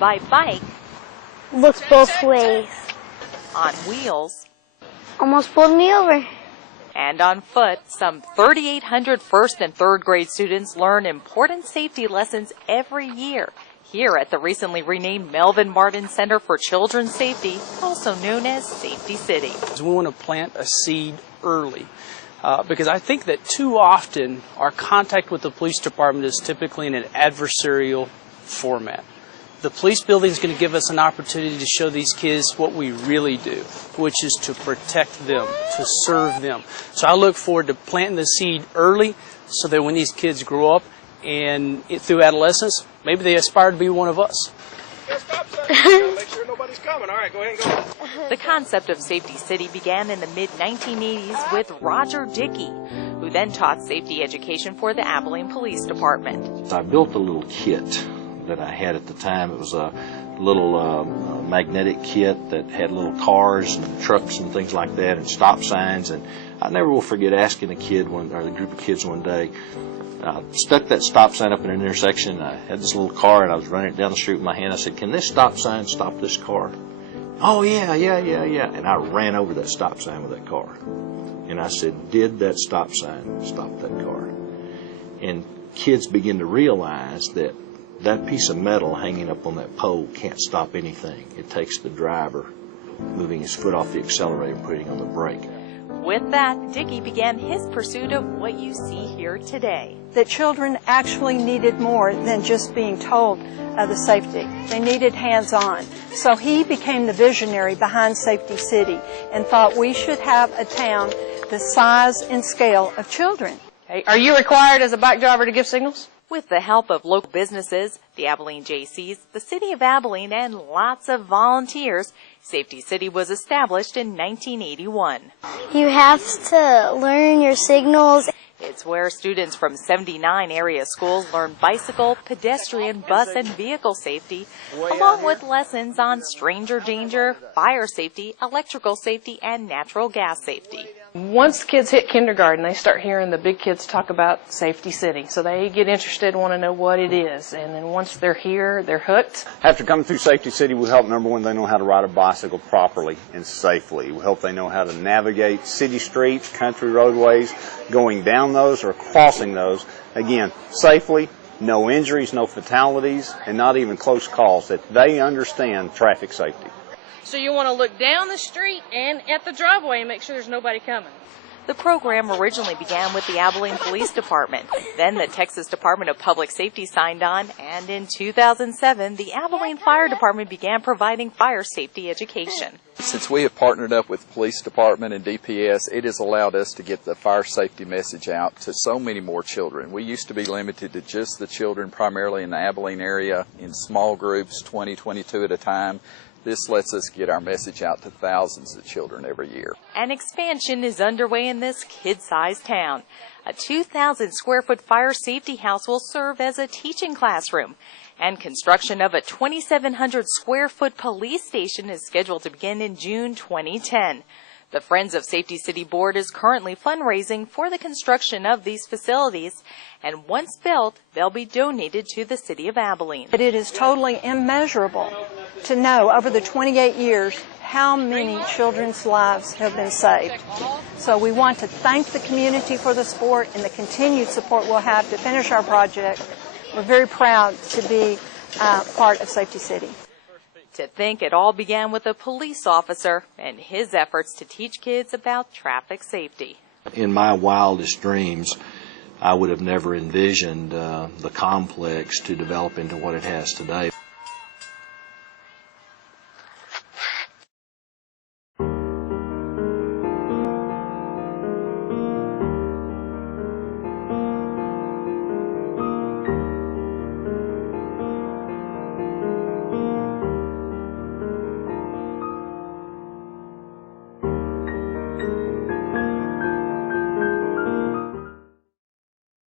by bike, Looks both ways. on wheels, Almost pulled me over. and on foot, some 3,800 first and third grade students learn important safety lessons every year here at the recently renamed Melvin Martin Center for Children's Safety, also known as Safety City. We want to plant a seed early because I think that too often our contact with the police department is typically in an adversarial format. The police building is going to give us an opportunity to show these kids what we really do, which is to protect them, to serve them. So I look forward to planting the seed early so that when these kids grow up and through adolescence, maybe they aspire to be one of us. Make sure nobody's coming. All right, go ahead and go. The concept of Safety City began in the mid-1980s with Roger Dickey, who then taught safety education for the Abilene Police Department. I built a little kit that I had at the time. It was a little magnetic kit that had little cars and trucks and things like that and stop signs. And I never will forget asking a kid, or the group of kids one day, I stuck that stop sign up in an intersection. I had this little car and I was running it down the street with my hand. I said, "Can this stop sign stop this car?" "Oh, yeah. And I ran over that stop sign with that car. And I said, "Did that stop sign stop that car?" And kids begin to realize that that piece of metal hanging up on that pole can't stop anything. It takes the driver moving his foot off the accelerator and putting on the brake. With that, Dickey began his pursuit of what you see here today. That children actually needed more than just being told of the safety. They needed hands-on. So he became the visionary behind Safety City and thought we should have a town the size and scale of children. Okay. Are you required as a bike driver to give signals? With the help of local businesses, the Abilene Jaycees, the City of Abilene, and lots of volunteers, Safety City was established in 1981. You have to learn your signals. It's where students from 79 area schools learn bicycle, pedestrian, bus, and vehicle safety, along with lessons on stranger danger, fire safety, electrical safety, and natural gas safety. Once kids hit kindergarten, they start hearing the big kids talk about Safety City. So they get interested, want to know what it is. And then once they're here, they're hooked. After coming through Safety City, we help, number one, they know how to ride a bicycle properly and safely. We help they know how to navigate city streets, country roadways, going down those or crossing those, again, safely, no injuries, no fatalities, and not even close calls, that they understand traffic safety. So you want to look down the street and at the driveway and make sure there's nobody coming. The program originally began with the Abilene Police Department. Then the Texas Department of Public Safety signed on, and in 2007, the Abilene Fire Department began providing fire safety education. Since we have partnered up with the Police Department and DPS, it has allowed us to get the fire safety message out to so many more children. We used to be limited to just the children primarily in the Abilene area in small groups, 20, 22 at a time. This lets us get our message out to thousands of children every year. An expansion is underway in this kid-sized town. A 2,000-square-foot fire safety house will serve as a teaching classroom, and construction of a 2,700-square-foot police station is scheduled to begin in June 2010. The Friends of Safety City Board is currently fundraising for the construction of these facilities, and once built, they'll be donated to the City of Abilene. But it is totally immeasurable to know over the 28 years how many children's lives have been saved. So we want to thank the community for the support and the continued support we'll have to finish our project. We're very proud to be part of Safety City. To think it all began with a police officer and his efforts to teach kids about traffic safety. In my wildest dreams, I would have never envisioned the complex to develop into what it has today.